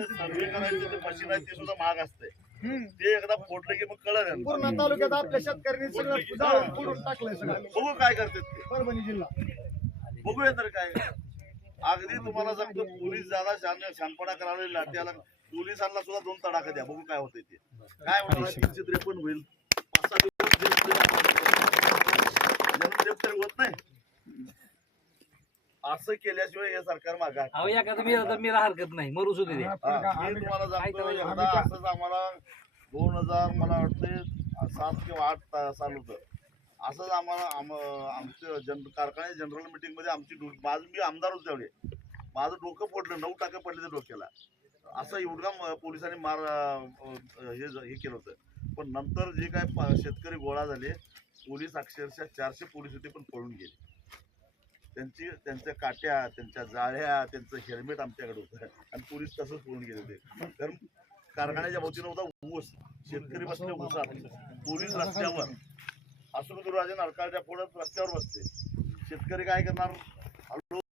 सर्वे करायचे ते मशीन आहे ते सुद्धा महाग असते. ते एकदा फोडलं की मग कळलं पूर्ण तालुक्यात आपल्या शेतकऱ्यांनी सगळं जाळून फोडून टाकलंय सगळं. बघू काय करतात ते, परभणी जिल्हा बघूया तर काय. अगदी तुम्हाला सांगतो पोलीस ज्यादा शानपणा करायला लाट्याला पोलिसांना सुद्धा 2 तडाखा द्या, बघू काय होतंय ते. काय होणार 353 होईल, 5-6 दिवस तरी होत नाही. असं केल्याशिवाय हे सरकार मागा. मी हरकत नाही मरू सुद्धा मी तुम्हाला सांगतो एकदा असंच आम्हाला 2000 मला वाटते 7 किंवा 8 साल होतं. असंच आम्हाला आमच्या कारखान्याच्या जनरल मीटिंग मध्ये आमची मी आमदार होतो त्यावेळी, माझं डोकं फोडलं, 9 टाके पडले त्या डोक्याला. असं एवढा पोलिसांनी हे केलं होतं. पण नंतर जे काय शेतकरी गोळा झाले, पोलीस अक्षरशः 400 पोलीस होते पण पळून गेले. त्यांच्या काट्या, त्यांच्या जाळ्या, त्यांचं हेल्मेट आमच्याकडे होतं आणि पोलीस तसंच पळून गेले होते. कारण कारखान्याच्या भोवतीनं होता ऊस, शेतकरी बसले ऊसात, पोलीस रस्त्यावर. असुरराजे नरकाळच्या पुढे रस्त्यावर बसते. शेतकरी काय करणार,